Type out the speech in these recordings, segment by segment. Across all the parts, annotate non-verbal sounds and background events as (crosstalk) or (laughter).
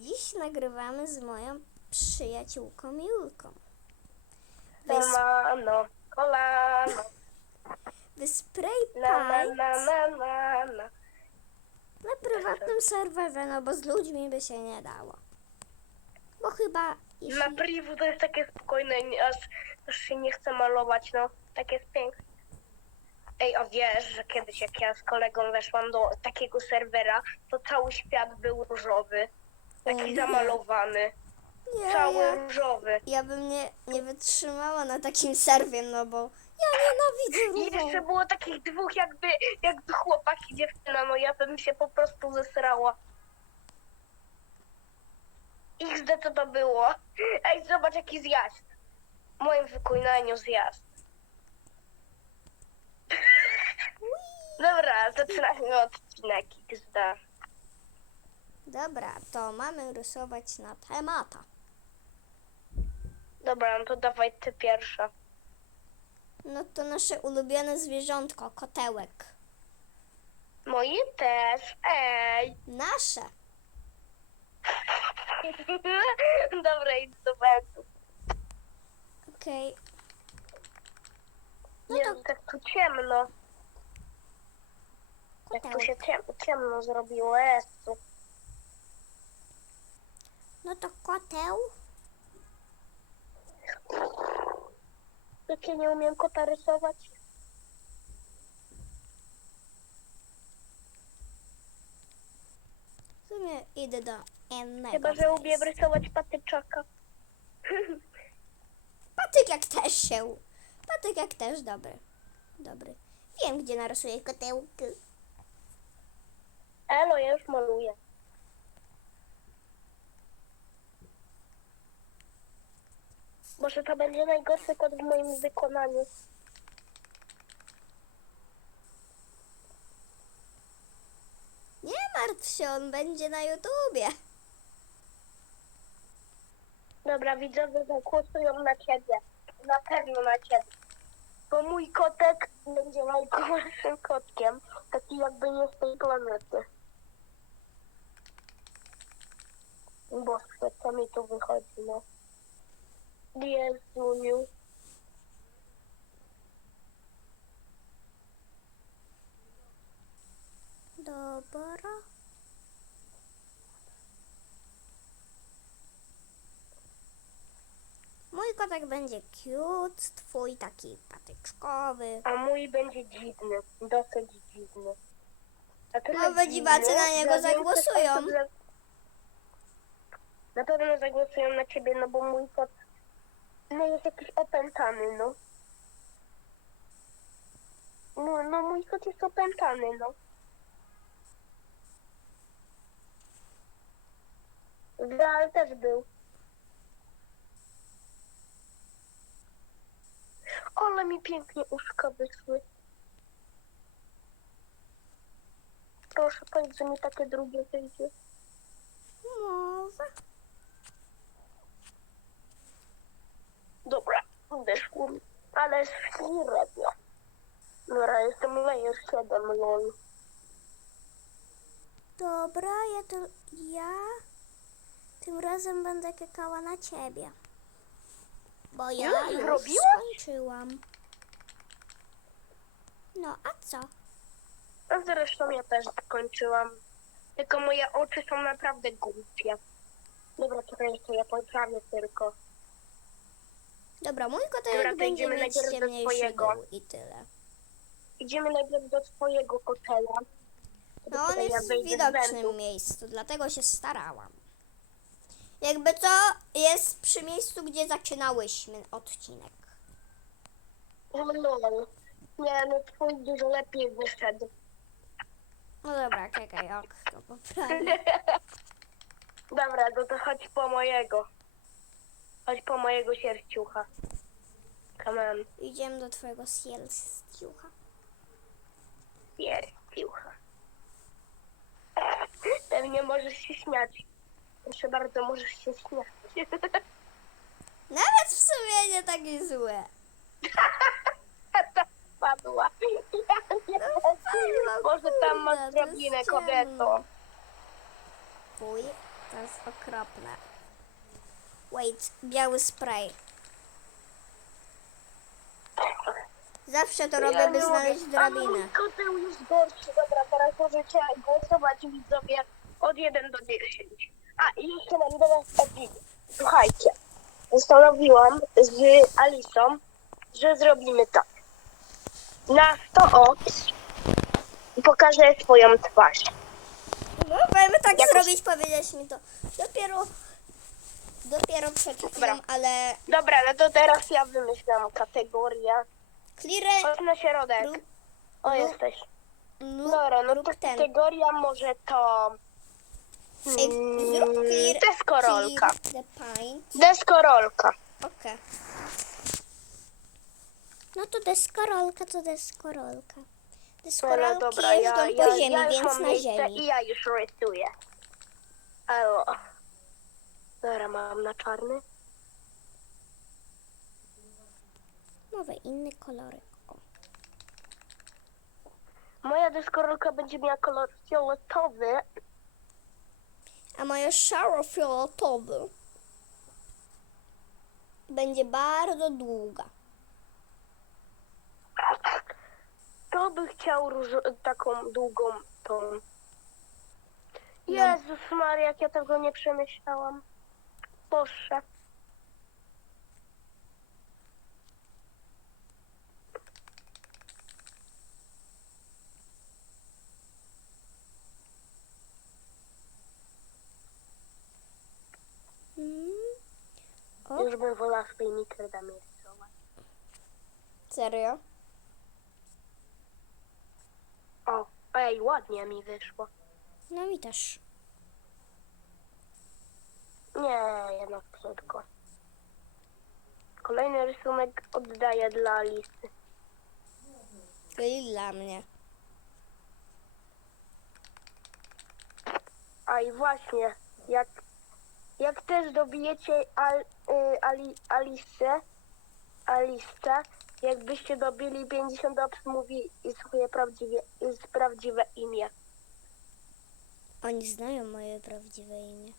Dziś nagrywamy z moją przyjaciółką Julką. Wys, Kolano, kolano, wyspray (laughs) na na paint na na na na. na prywatnym serwerze, no bo z ludźmi by się nie dało. Bo chyba Na jeśli... priwu to jest takie spokojne, aż, aż się nie chce malować, no. Tak jest piękne. Ej, a wiesz, że kiedyś jak ja z kolegą weszłam do takiego serwera, to cały świat był różowy. Nie. Taki zamalowany. Nie, Cały ja, różowy. ja bym nie, nie wytrzymała na takim serwie, no bo ja nienawidzę (laughs) I jeszcze było takich dwóch jakby, jakby chłopak i dziewczyna, no ja bym się po prostu zesrała. XD co to było? (laughs) Ej, zobacz jaki zjazd. W moim wykonaniu zjazd. (laughs) Dobra, zaczynamy odcinek XD. Dobra, to mamy rysować na temata. Dobra, no to dawaj ty pierwsza. No to nasze ulubione zwierzątko, kotełek. Moje też, ej. Nasze. (laughs) Dobra, idź do będu. Okej. No to tak tu ciemno. Jak tu kotełek. się ciem, ciemno zrobiło, Jezu. No to koteł. Jak ja nie umiem kota rysować. W sumie idę do innego. Chyba, że umiem miejsca. rysować patyczaka. (laughs) Patyk jak też się. Patyk jak też dobry. Dobry. Wiem, gdzie narysuję kotełki. Elo, ja już maluję. Może to będzie najgorszy kot w moim wykonaniu. Nie martw się, on będzie na YouTubie. Dobra, widzowie zagłosują na ciebie. Na pewno na ciebie. Bo mój kotek będzie najgorszym kotkiem. Taki jakby nie z tej planety. Boże, co mi tu wychodzi, no. Jezuniu. Dobra. Mój kotek będzie cute, twój taki patyczkowy. A mój będzie dziwny, dosyć dziwny. A tyle Nowe dziwny, dziwacy na niego że większość zagłosują. osób za- Na pewno zagłosują na ciebie, no bo mój kot no jest jakiś opętany, no. No, no mój kot jest opętany, no. Real też był. Ale mi pięknie uszka wyszły. Proszę, powiedz, że mi takie drugie wyjdzie. Może. Dobra, wyszło. Ale średnio. Dobra, jestem layer 7, lol. Dobra, ja to ja tym razem będę kekała na ciebie. Bo ja Już zrobiłaś? skończyłam. No, a co? A zresztą ja też skończyłam. Tylko moje oczy są naprawdę głupie. Dobra, czekaj, jeszcze ja poprawię tylko. Dobra, mój Dobra, kotek to będzie idziemy mieć najpierw do ciemniejszy dół i tyle. Idziemy najpierw do twojego kotela. No on Tutaj ja jest w wejdę z widocznym miejscu, dlatego się starałam. Jakby co, jest przy miejscu, gdzie zaczynałyśmy odcinek. O, lol. Nie, no twój dużo lepiej wyszedł. No dobra, czekaj, ok, to poprawię. (laughs) Dobra, no to chodź po mojego. Chodź po mojego sierściucha. Come on, Idziemy do twojego sielstiucha. sierściucha. (laughs) Pewnie możesz się śmiać. Proszę bardzo, możesz się śmiać. (laughs) Nawet w sumie nie takie złe. Ta. Ja nie spadła, Może tam masz to jest ciemno. kobieto. Twój, To jest okropne. Wait, biały spray. Zawsze to robię, by znaleźć drabinę. koteł jest gorszy. Dobra, teraz możecie głosować widzowie od 1 do 10. A i jeszcze mam do opinię. Słuchajcie, postanowiłam z Alisą, że zrobimy tak. Na 100 oks pokażę swoją twarz. No, możemy tak Jakoś- zrobić, powiedzieć mi to. Dopiero, dopiero chwilą, Dobra. ale Dobra, no to teraz ja wymyślam kategorię. clear Chodź na środek. lub, O, lub- jesteś. lub, Dobra, no lub to ten. kategoria może to... Ej, zrób Mm, clear, deskorolka. clear the paint. Deskorolka. Okej. No to deskorolka, to deskorolka. Deskorolki dobra, jeżdżą po ziemi, ja już więc mam na miejsce ziemi. i ja już rysuję. Elo. Dobra, mam na czarny. Nowe, inne kolory. Moja deskorolka będzie miała kolor fioletowy. A moja szaro-fioletowy będzie bardzo długa. To by chciał taką długą tą. No. Jezus Maria, jak ja tego nie przemyślałam. Boże. Mm. O, Już bym wolała swój mikrodam rysować. serio? O, ej, ładnie mi wyszło. No mi też. Nie, jednak brzydko. Kolejny rysunek oddaję dla listy. Czyli dla mnie. A i właśnie, jak, jak też dobijecie al, y, ali, Alicę, Alicę, jakbyście dobili 50 ops mówi i swoje prawdziwe, jest prawdziwe imię. Oni znają moje prawdziwe imię.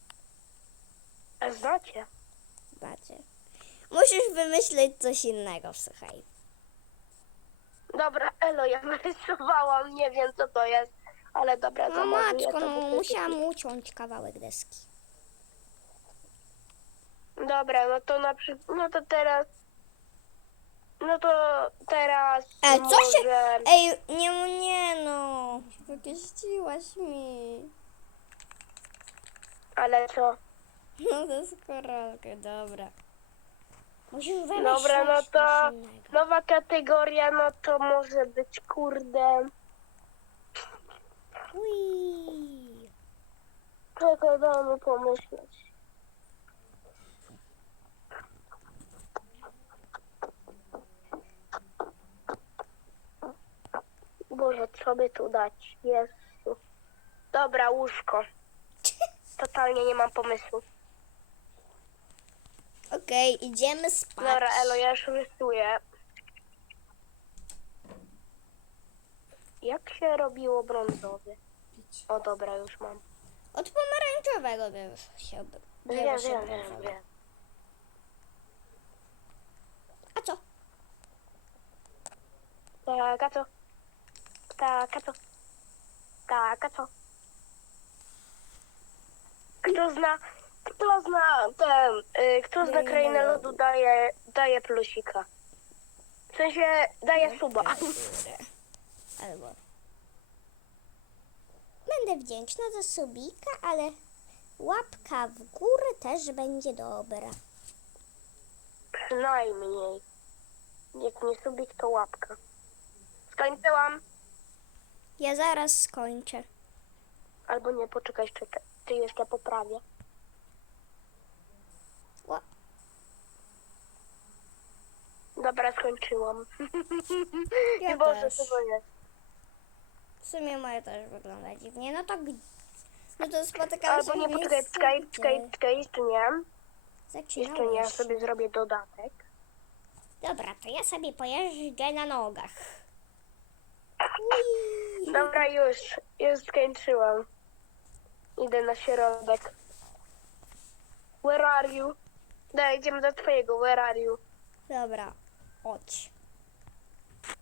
A znacie? Znacie. Musisz wymyśleć coś innego, słuchaj. Dobra, Elo, ja (laughs) narysowałam, nie wiem co to jest, ale dobra, No matko, to, no to jest musiałam uciąć kawałek deski. Dobra, no to na przykład, no to teraz, no to teraz E, co się- może... Ej, nie, nie no. Wykieściłaś mi. Ale co? No to jest korolka, dobra. Musisz wymyślić Dobra, no to innego. nowa kategoria, no to może być kurde, Ui. czego damy pomyśleć. Boże, co by tu dać? Jezu. Dobra, łóżko. (laughs) Totalnie nie mam pomysłu. Okej, idziemy spać. Dobra, Elo, ja już rysuję. Jak się robiło brązowy? O, dobra, już mam. Od pomarańczowego bierze się. Wiem, się wiem, wiem, brązowy. wiem. A co? Tak, a co? Tak, a co? Tak, a co? Kto zna, kto zna ten, y, kto zna Krainę lodu. daje, daje plusika. W sensie daje suba. (laughs) Albo. Będę wdzięczna za subika, ale łapka w górę też będzie dobra. Przynajmniej. Jak nie subik, to łapka. Skończyłam. Ja zaraz skończę. Albo nie, poczekaj jeszcze, ty jeszcze poprawię. Ła- Dobra, skończyłam. (laughs) Ja I Boże, też. co to jest? W sumie moje też wygląda dziwnie. No to no to spotykamy się Albo nie, w poczekaj, miejscu, czekaj, gdzie czekaj, czekaj, jeszcze nie. Jeszcze nie, ja Zaczynałeś. sobie zrobię dodatek. Dobra, to ja sobie pojeżdżę na nogach. Ui. (laughs) Dobra, już, już skończyłam. Idę na środek. Where are you? Daj, idziemy do twojego. Where are you? Dobra, chodź.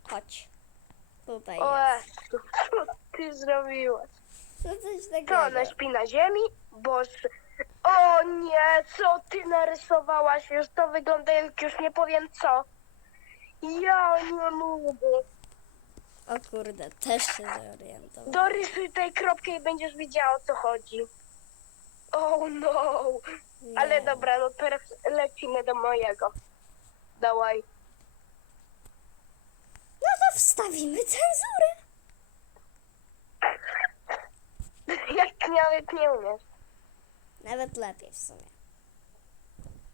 Chodź. Tutaj O jest. Jezu, co ty zrobiłaś? No coś Co, takiego. ona śpi na ziemi? Boże. O nie, co ty narysowałaś? Już to wygląda jak już nie powiem co. Ja nie mogę. O kurde, też się zorientowałem. Dorysuj tej kropkę i będziesz wiedziała o co chodzi. Oh no. Ale dobra, no teraz lecimy do mojego. Dawaj. No to wstawimy cenzurę. (laughs) Jak nawet nie umiesz. Nawet lepiej w sumie.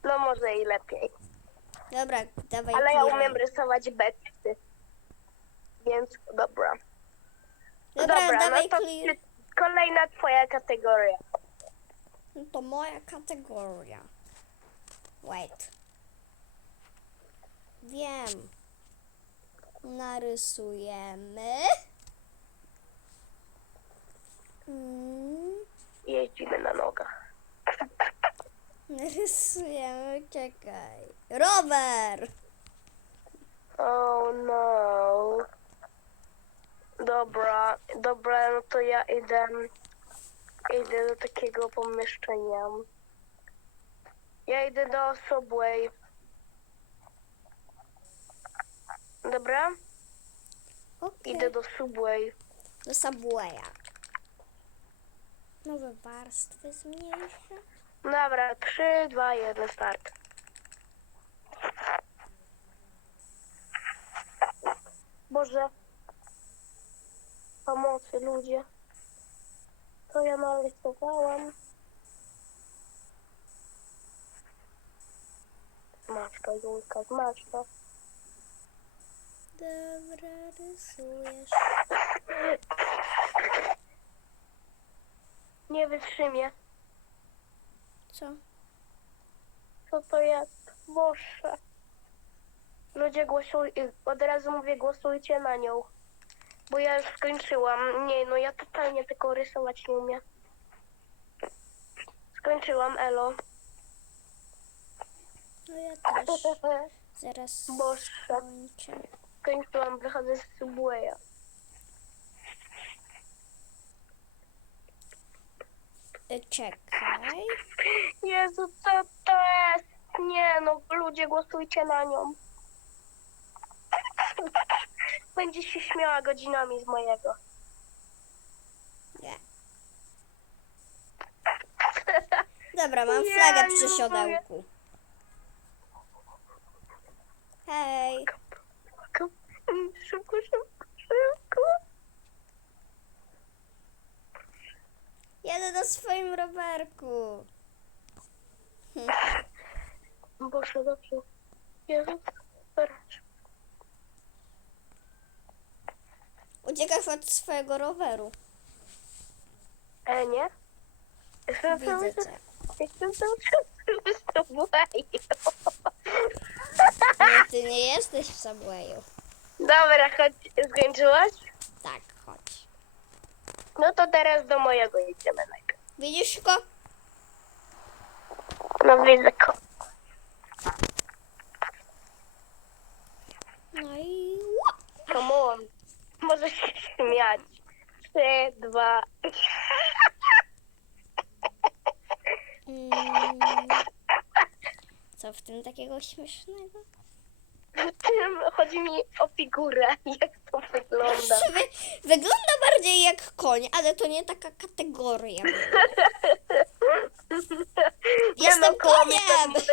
No może i lepiej. Dobra, dawaj Ale ja umiem rysować betsy. Więc dobra. Dobra, dobra, dawaj no to clear. kolejna twoja kategoria. No to moja kategoria. Wait. Wiem. Narysujemy. Mm, Jeździmy na nogach. narysujemy, czekaj. Rower! Oh no. Dobra, dobra, no to ja idę, idę do takiego pomieszczenia. Ja idę do Subway. Dobra? Okej. Idę do Subway. Do Subwaya. Nowe warstwy zmniejszę. Dobra, 3, 2, 1, start. Boże. Pomocy ludzie. To ja narysowałam. Masz to, Julka, masz to. Dobra, rysujesz. Nie wytrzymie. Co? Co to jest? Boże. Ludzie głosuj, od razu mówię, głosujcie na nią. Bo ja już skończyłam. Nie, no ja totalnie tylko rysować nie umiem. Skończyłam, elo. No ja też. (laughs) Zaraz Boże. skończę. Skończyłam, wychodzę z Subwaya. Y, Czekaj. Jezu, co to jest? Nie, no ludzie głosujcie na nią. Będzie się śmiała godzinami z mojego. Nie. (laughs) Dobra, mam Nie, flagę nie przy mogę. siodełku. Hej. Szybko, szybko, szybko. Jadę na swoim rowerku. Boże, dobrze. Jezu, teraz. Uciekasz od swojego roweru. E, nie? Widzę cię. Jestem cały czas w Subwayu. (laughs) Nie, ty nie jesteś w Subwayu. Dobra, chodź, skończyłaś? Tak, chodź. No to teraz do mojego jedziemy najpierw. Widzisz go? No widzę ko. No i. Możesz się śmiać. Trzy, dwa. Mm. Co w tym takiego śmiesznego? Tym chodzi mi o figurę, jak to wygląda. Wy, wygląda bardziej jak koń, ale to nie taka kategoria. Jestem no, koniem!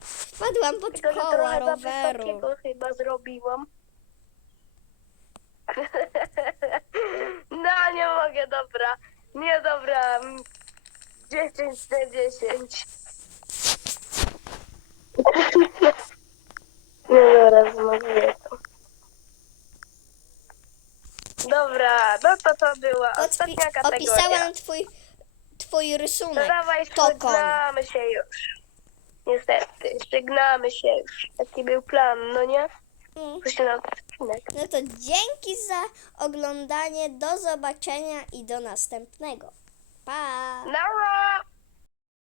Wpadłam pod Tylko, że koła trochę za roweru. wysokiego chyba zrobiłam. (laughs) No, nie mogę, dobra. Nie, dobra. 10 na 10. (laughs) Nie, dobra, zmazuję to. Dobra, no to to była Podpi- ostatnia kategoria. opisałam twój, twój To rysunek. dawaj, żegnamy się już. Niestety, żegnamy się już. Taki był plan, no nie? Mm. Się na odcinek. No to dzięki za oglądanie. Do zobaczenia i do następnego. Pa!